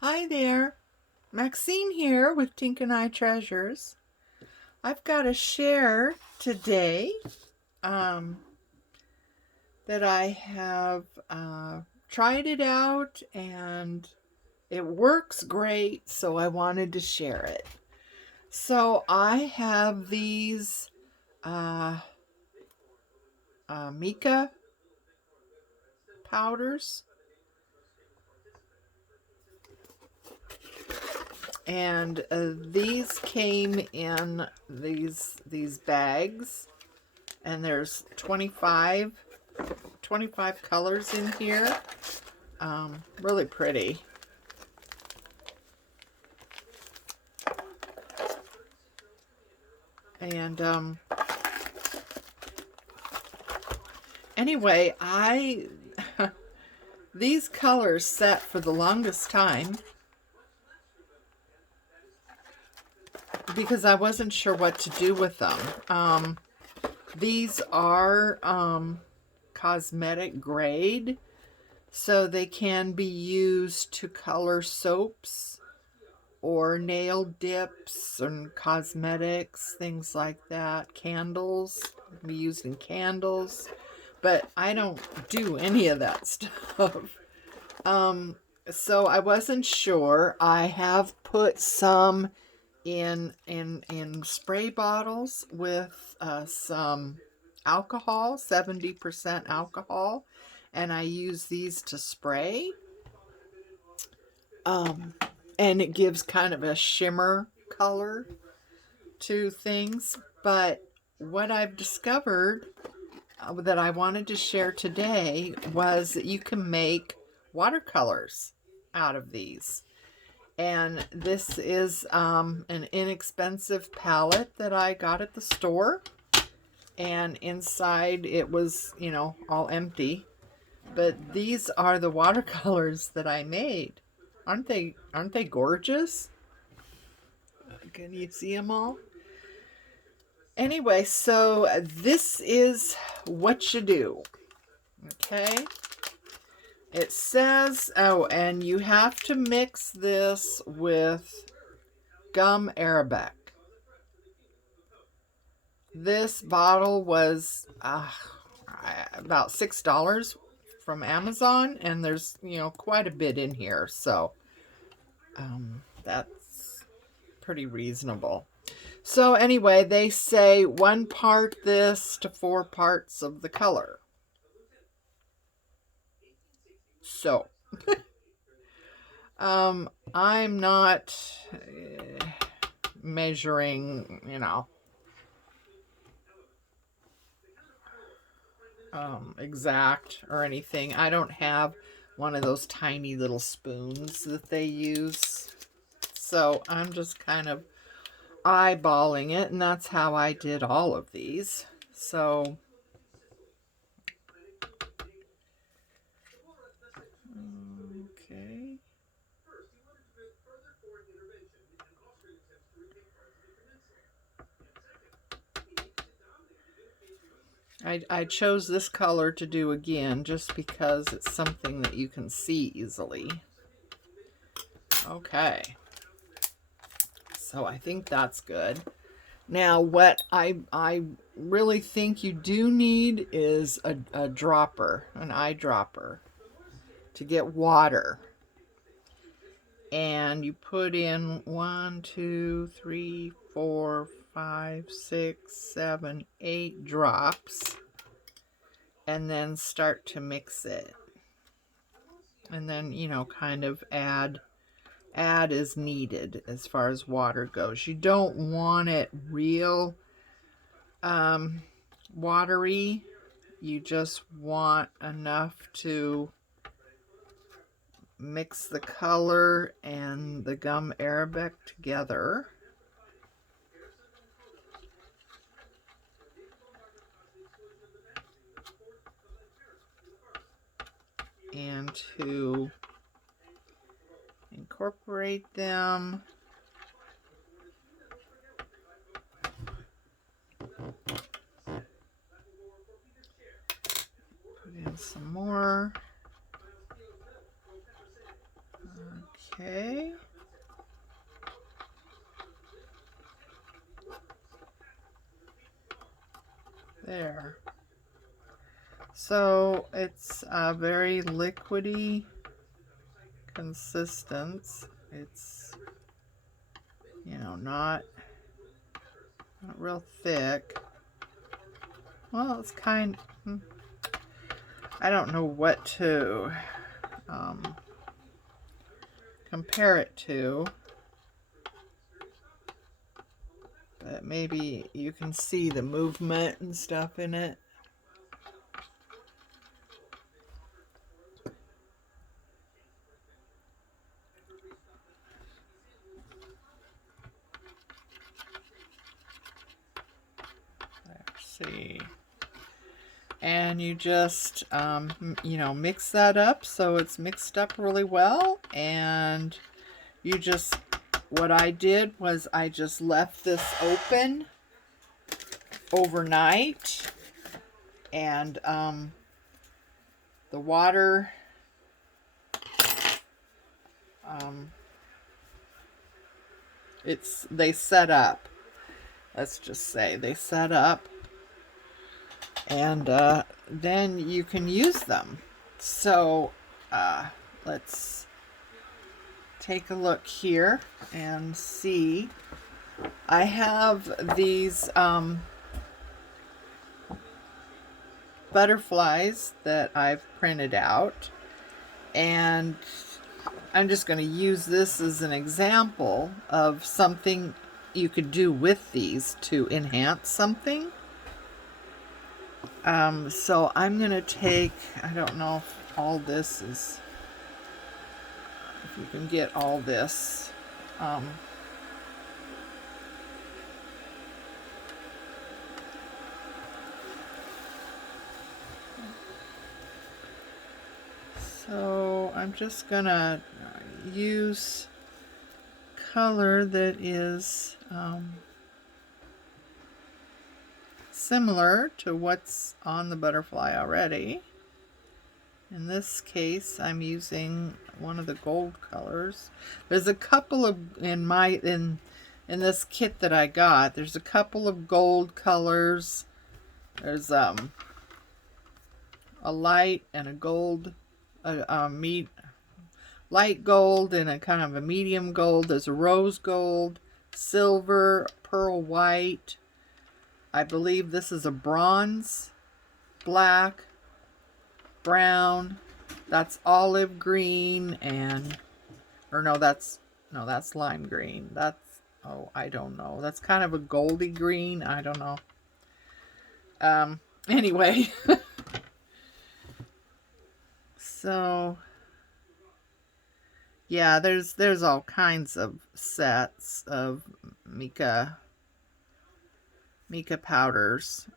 Hi there, Maxine here with Tink and I Treasures. I've got a share today um, that I have tried it out and it works great, so I wanted to share it. So I have these uh, Mica powders, and these came in these bags, and there's 25 colors in here. Really pretty. And anyway, these colors set for the longest time because I wasn't sure what to do with them. These are cosmetic grade, so they can be used to color soaps or nail dips and cosmetics, things like that. Candles, be used in candles, but I don't do any of that stuff. So I wasn't sure. I have put some in spray bottles with some alcohol, 70% alcohol, and I use these to spray. And it gives kind of a shimmer color to things. But what I've discovered that I wanted to share today was that you can make watercolors out of these. And this is an inexpensive palette that I got at the store. And inside it was, all empty. But these are the watercolors that I made. Aren't they gorgeous? Can you see them all? Anyway, so this is what you do. Okay? It says, oh, and you have to mix this with gum arabic. This bottle was about $6 from Amazon, and there's, quite a bit in here, so that's pretty reasonable. So anyway, they say 1 part this to 4 parts of the color. So I'm not measuring, exact or anything. I don't have one of those tiny little spoons that they use. So I'm just kind of eyeballing it, and that's how I did all of these. So okay. I chose this color to do again just because it's something that you can see easily. Okay. So I think that's good. Now what I really think you do need is a dropper, an eyedropper, to get water. And you put in 1, 2, 3, 4, 5, 6, 7, 8 drops, and then start to mix it. And then, kind of add as needed as far as water goes. You don't want it real watery. You just want enough to mix the color and the gum arabic together. And to incorporate them. Put in some more. Okay. There. So it's a very liquidy consistence. It's, you know, not real thick. Well, it's I don't know what to compare it to, but maybe you can see the movement and stuff in it. Let's see. And you just, you know, mix that up so it's mixed up really well. And you just, what I did was I just left this open overnight. And the water, they set up. Let's just say they set up. And then you can use them. So let's take a look here and see. I have these butterflies that I've printed out, and I'm just going to use this as an example of something you could do with these to enhance something. So I'm going to take, I don't know if all this is, if you can get all this. So I'm just going to use color that is similar to what's on the butterfly already. In this case, I'm using one of the gold colors. There's a couple of, in this kit that I got, there's a couple of gold colors. There's a light and a gold, light gold and a kind of a medium gold. There's a rose gold, silver, pearl white. I believe this is a bronze, black, brown. That's olive green, and that's lime green. That's, oh, I don't know. That's kind of a goldy green. I don't know. Anyway. So yeah, there's all kinds of sets of mica powders.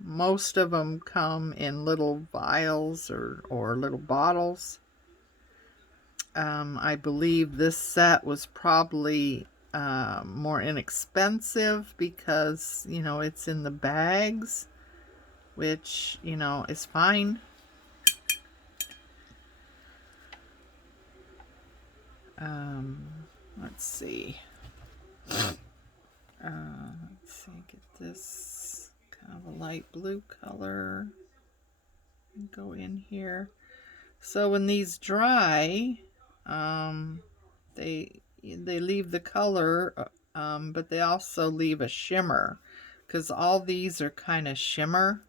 Most of them come in little vials or little bottles. I believe this set was probably more inexpensive because, you know, it's in the bags, which, you know, is fine. Let's see. Get this kind of a light blue color and go in here. So when these dry, they leave the color, but they also leave a shimmer, because all these are kind of shimmer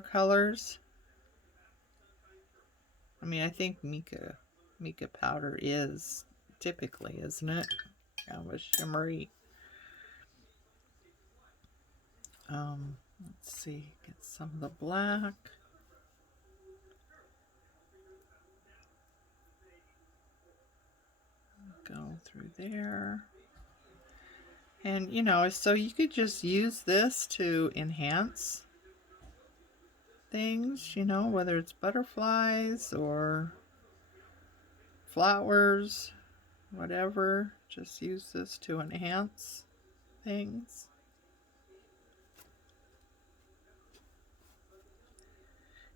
colors. I mean, I think mica powder is typically, isn't it, kind of a shimmery. Let's see, get some of the black. Go through there. And, you know, so you could just use this to enhance things, you know, whether it's butterflies or flowers, whatever. Just use this to enhance things.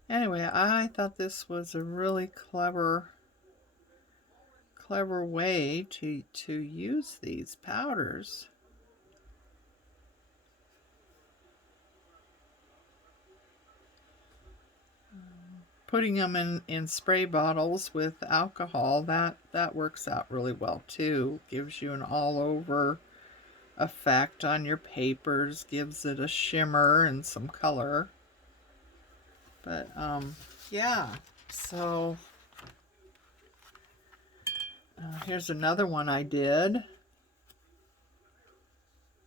Anyway, I thought this was a really clever clever way to use these powders. Putting them in spray bottles with alcohol, that works out really well too. Gives you an all over effect on your papers, gives it a shimmer and some color. But yeah, so here's another one I did.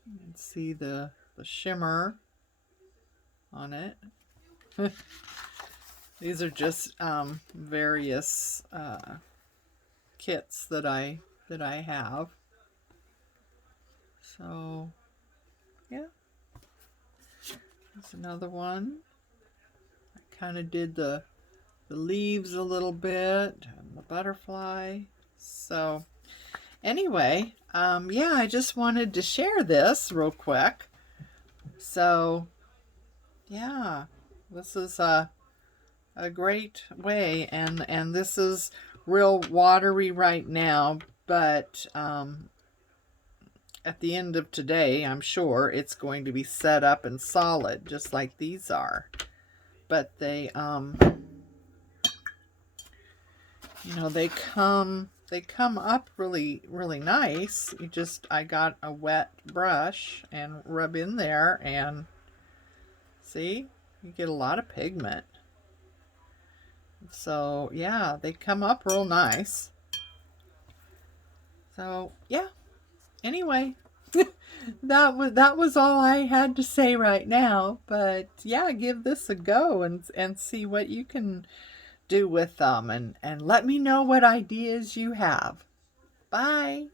You can see the shimmer on it. These are just various kits that I have. So yeah, there's another one. I kind of did the leaves a little bit and the butterfly. So anyway, yeah, I just wanted to share this real quick. So yeah, this is a great way, and this is real watery right now, but at the end of today, I'm sure it's going to be set up and solid, just like these are. But they, you know, they come up really, really nice. I got a wet brush and rub in there, and see, you get a lot of pigment. So yeah, they come up real nice. So yeah, anyway, that was all I had to say right now. But yeah, give this a go and see what you can do with them, and let me know what ideas you have. Bye.